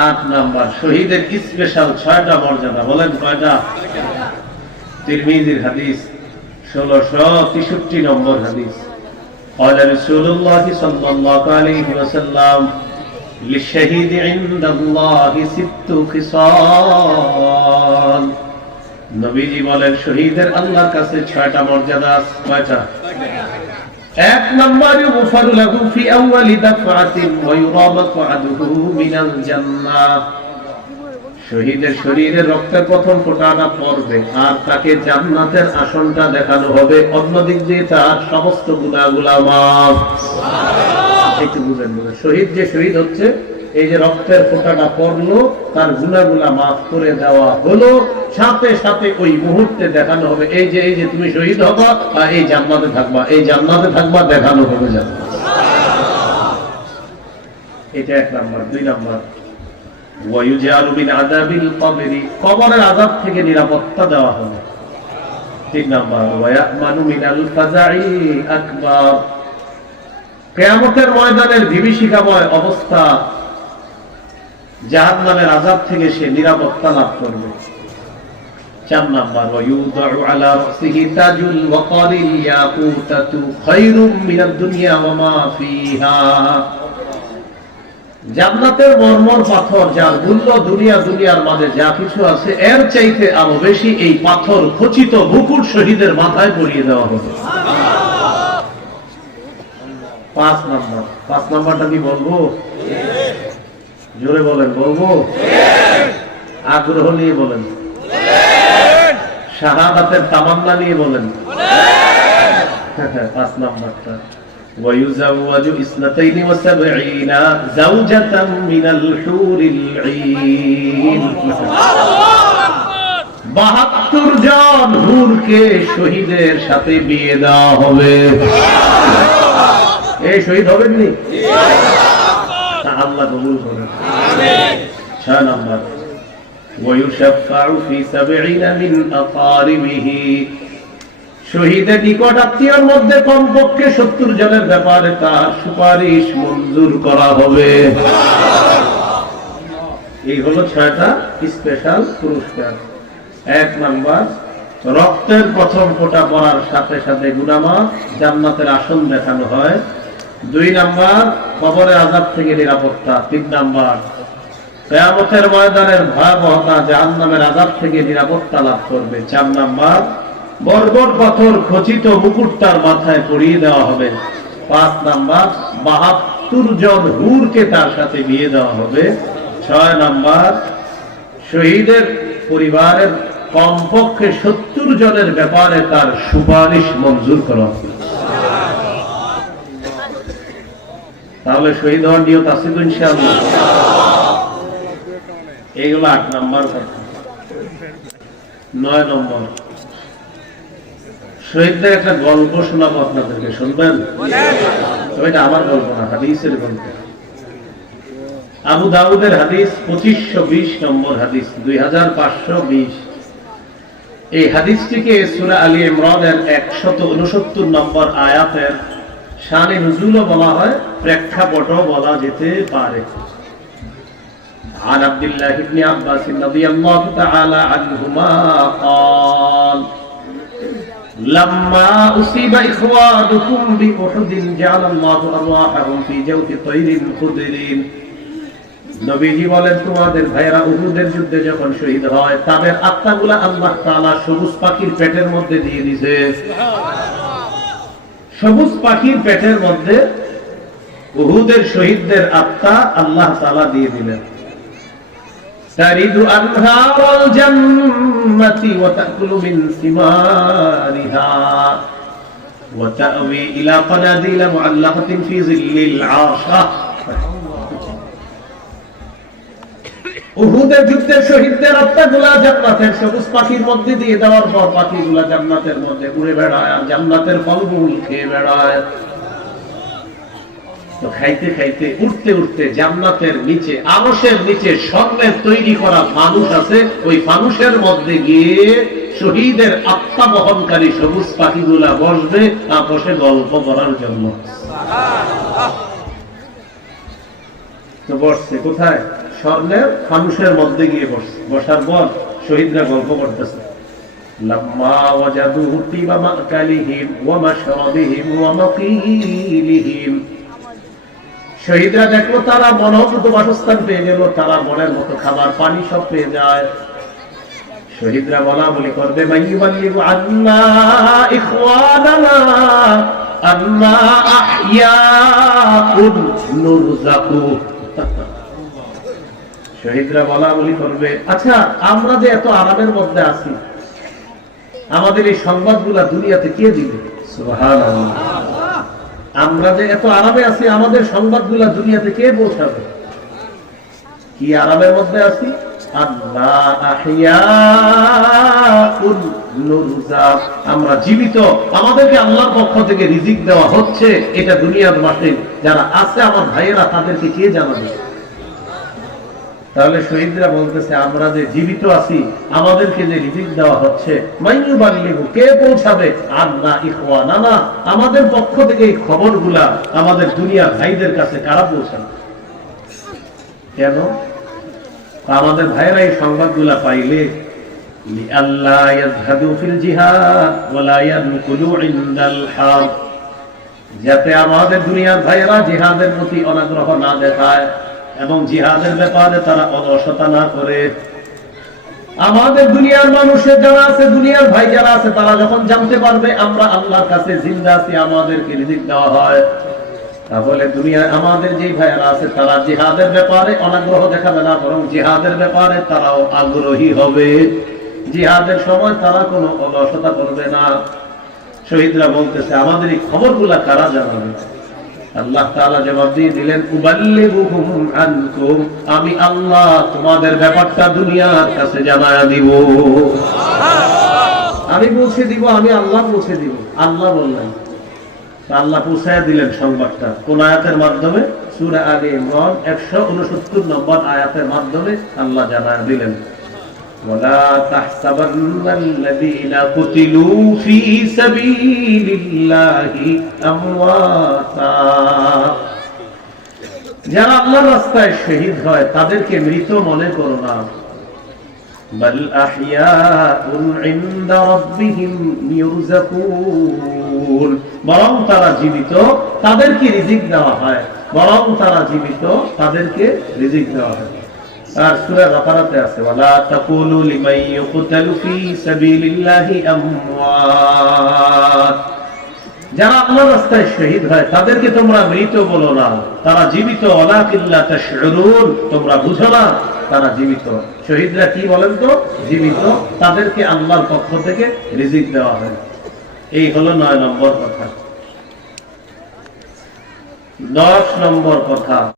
আট নাম্বার শহীদের স্পেশাল ছয়টা মর্যাদা বলেন কয়টা তিরমিজির হাদিস ষোলশো তেষট্টি নম্বর হাদিস قال رسول الله صلى الله عليه وسلم للشهيد عند الله ست خصال নবীজি বলেন শহীদের আল্লাহর কাছে ছয়টা মর্যাদা আছে কয়টা এক নম্বরে লাহু ফি আউয়ালি ওয়া মিনাল জান্নাহ। শহীদের শরীরে রক্তের প্রথম ফোঁটাটা পড়বে আর তাকে জান্নাতের আসনটা দেখানো হবে। অন্যদিক দিয়ে তার সমস্ত গুণাগুলা মাফ। একটু বুঝেন। শহীদ যে শহীদ হচ্ছে এই যে রক্তের ফোঁটাটা পড়ল, তার গুনাহগুলা মাফ করে দেওয়া হলো। সাথে সাথে ওই মুহূর্তে দেখানো হবে, এই যে এই যে তুমি শহীদ হবা, আর এই জান্নাতে থাকবা, এই জান্নাতে থাকবা, দেখানো হবে জান্নাত। এটা এক নাম্বার। দুই নাম্বার। অবস্থা জাহান্নামের আযাব থেকে সে নিরাপত্তা লাভ করবে। যা কিছু আছে, এর চাইতে আরও বেশি এই পাথর খচিত মুকুট শহীদের মাথায় পরিয়ে দেওয়া হবে। পাঁচ নাম্বার, পাঁচ নাম্বারটা কি বলব? জোরে বলেন বলবো আগ্রহ নিয়ে বলেন শাহাদাতের তামান্না নিয়ে বলেন পাঁচ নাম্বারটা ويزوج اثنتين وسبعين زوجة من الحور العين বাহাত্তর জন হুরকে শহীদের সাথে বিয়ে দেওয়া হবে এই শহীদ হবেন নি তা আল্লাহ কবুল করেন ছয় নম্বর ويشفع في سبعين من أقاربه শহীদের নিকট আত্মীয়র মধ্যে কমপক্ষে সত্তর জনের ব্যাপারে তার সুপারিশ মঞ্জুর করা হবে এই হলো ছয়টা স্পেশাল পুরস্কার এক নাম্বার রক্তের প্রথম ফোঁটা পড়ার সাথে সাথে গুনামা জান্নাতের আসন দেখানো হয় দুই নাম্বার কবরের আজাব থেকে নিরাপত্তা। তিন নাম্বার, কেয়ামতের ময়দানের ভয়াবহতা জাহান্নামের আজাব থেকে নিরাপত্তা লাভ করবে। চার নাম্বার, বর্বর পাথর খচিত মুকুট তার মাথায় পরিয়ে দেওয়া হবে। পাঁচ নাম্বার, বাহাত্তর জন হুরকে তার সাথে বিয়ে দেওয়া হবে। ছয় নাম্বার, শহীদের পরিবারের কমপক্ষে সত্তর জনের ব্যাপারে তার সুপারিশ মঞ্জুর করা হবে। তাহলে শহীদ হওয়ার নিয়ত আছে তো ইনশাআল্লাহ। এইগুলো আট নম্বর নয় নম্বর। শহীদদের একটা গল্প শোনাবো আপনাদেরকে, শুনবেন? এটা আমার গল্প না, হাদিসের গল্প। আবু দাউদের হাদিস পঁচিশশো বিশ নম্বর হাদিস, দুই হাজার পাঁচশো বিশ। এই হাদিসটিকে সুরা আলী ইমরানের একশত উনসত্তর নম্বর আয়াতের শানে নজুলও বলা হয় প্রেক্ষাপটও বলা যেতে পারে عن عبد الله بن عباس رضي الله تعالى عنهما قال لما أصيب إخوانكم بأحد جعل الله أرواحهم في جوف طير خضر নবীজি বলেন তোমাদের ভাইয়েরা উহুদের যুদ্ধে যখন শহীদ হয় তাদের আত্মাগুলা আল্লাহ তাআলা সবুজ পাখির পেটের মধ্যে দিয়ে দিছে সবুজ পাখির পেটের মধ্যে উহুদের শহীদদের আত্মা আল্লাহ তাআলা দিয়ে দিলেন ترد أنهار الجنة وتأكل من ثمارها وتأوي إلى قناديل معلقة في ظل العرشة যুদ্ধের শহীদদের আত্মাগুলা জান্নাতের সবুজ পাখির মধ্যে দিয়ে দেওয়ার পর পাখিগুলা জান্নাতের মধ্যে বেড়ায় জান্নাতের ফলমূল খেয়ে বেড়ায়। খাইতে খাইতে উঠতে উঠতে জান্নাতের নিচে আরসের নিচে স্বর্ণের তৈরি করা ফানুস আছে। ওই ফানুসের মধ্যে গিয়ে শহীদের আত্মা বহনকারী সবুজ পাখিগুলা বসবে, আর বসে গল্প করার জন্য। তো বসছে, কোথায়? স্বর্ণের ফানুষের মধ্যে গিয়ে বসছে বসার পর শহীদরা গল্প করতেছে لما وجدوا طيب مأكلهم ومشربهم ومقيلهم শহীদরা দেখলো তারা মনোভূত বাসস্থান পেয়ে গেল তারা মনের মতো খাবার পানি সব পেয়ে যায় শহীদরা বলা বলি করবে মাইয়ুবাল্লিগু আন্না শহীদরা বলা বলি করবে। আচ্ছা আমরা যে এত আরামের মধ্যে আছি, আমাদের এই সংবাদগুলা দুনিয়াতে কে দিবে? আমরা যে এত আরামে আছি, আমাদের সংবাদগুলা দুনিয়াতে কে পৌঁছাবে? কি আরামের মধ্যে আছি। আমরা জীবিত। আমাদেরকে আল্লাহর পক্ষ থেকে রিজিক দেওয়া হচ্ছে। এটা দুনিয়ার মাসে যারা আছে, আমার ভাইয়েরা, তাদেরকে কে জানাবে? তাহলে শহীদরা বলতেছে, আমরা যে জীবিত আছি, আমাদেরকে যে রিজিক দেওয়া হচ্ছে মাইয়ু বাল্লিগু কে পৌঁছাবে? ইখওয়ানা না, আমাদের পক্ষ থেকে এই খবরগুলা আমাদের দুনিয়ার ভাইদের কাছে কারা পৌঁছাবে? কেন? আমাদের ভাইরা এই সংবাদগুলা পাইলে যাতে আমাদের দুনিয়ার ভাইয়েরা জিহাদের প্রতি অনাগ্রহ না দেখায়। এবং জিহাদের ব্যাপারে তারা অলসতা না করে। আমাদের দুনিয়ার মানুষের যারা আছে, দুনিয়ার ভাই যারা আছে, তারা যখন জানতে পারবে আমরা আল্লাহর কাছে জিন্দা আছি, আমাদেরকে রিজিক দেওয়া হয়। তাহলে দুনিয়ায় আমাদের যে ভাইয়ারা আছে, তারা জিহাদের ব্যাপারে অনাগ্রহ দেখাবে না, বরং জিহাদের ব্যাপারে তারাও আগ্রহী হবে। জিহাদের সময় তারা কোনো অলসতা করবে না। শহীদরা বলতেছে, আমাদের এই খবরগুলা কারা জানাবে? আল্লাহ তাআলা জবাব দিয়ে দিলেন উবাল্লিগুহুম আনকুম আমি আল্লাহ তোমাদের ব্যাপারটা দুনিয়ার কাছে জানায়া দিব। আমি পৌঁছে দিব আমি আল্লাহ পৌঁছে দিব। আল্লাহ বললেন আল্লাহ পৌঁছায় দিলেন সংবাদটা। কোন আয়াতের মাধ্যমে? সূরা আলে ইমরান 169 নম্বর আয়াতের মাধ্যমে আল্লাহ জানায়া দিলেন। ولا تحسبن الذين قتلوا في سبيل الله أمواتا যারা আল্লাহর রাস্তায় শহীদ হয় তাদেরকে মৃত মনে করো না بل أحياء عند ربهم يرزقون বরং তারা জীবিত তাদেরকে রিজিক দেওয়া হয় বরং তারা জীবিত তাদেরকে রিজিক দেওয়া হয় আর সূরা বাকারাতে আছে, ওয়ালা তাকুলু লিমান ইউকতালু ফি সাবিলিল্লাহি আমওয়াত। যারা আল্লাহর রাস্তায় শহীদ হয়, তাদেরকে তোমরা মৃত বলো না। তারা জীবিত ওয়ালাকিল্লা তাশউরুন তোমরা বুঝো না, তারা জীবিত। শহীদরা কি বলেন তো? জীবিত। তাদেরকে আল্লাহর পক্ষ থেকে রিজিক দেওয়া হয়। এই হলো নয় নম্বর কথা। দশ নম্বর কথা।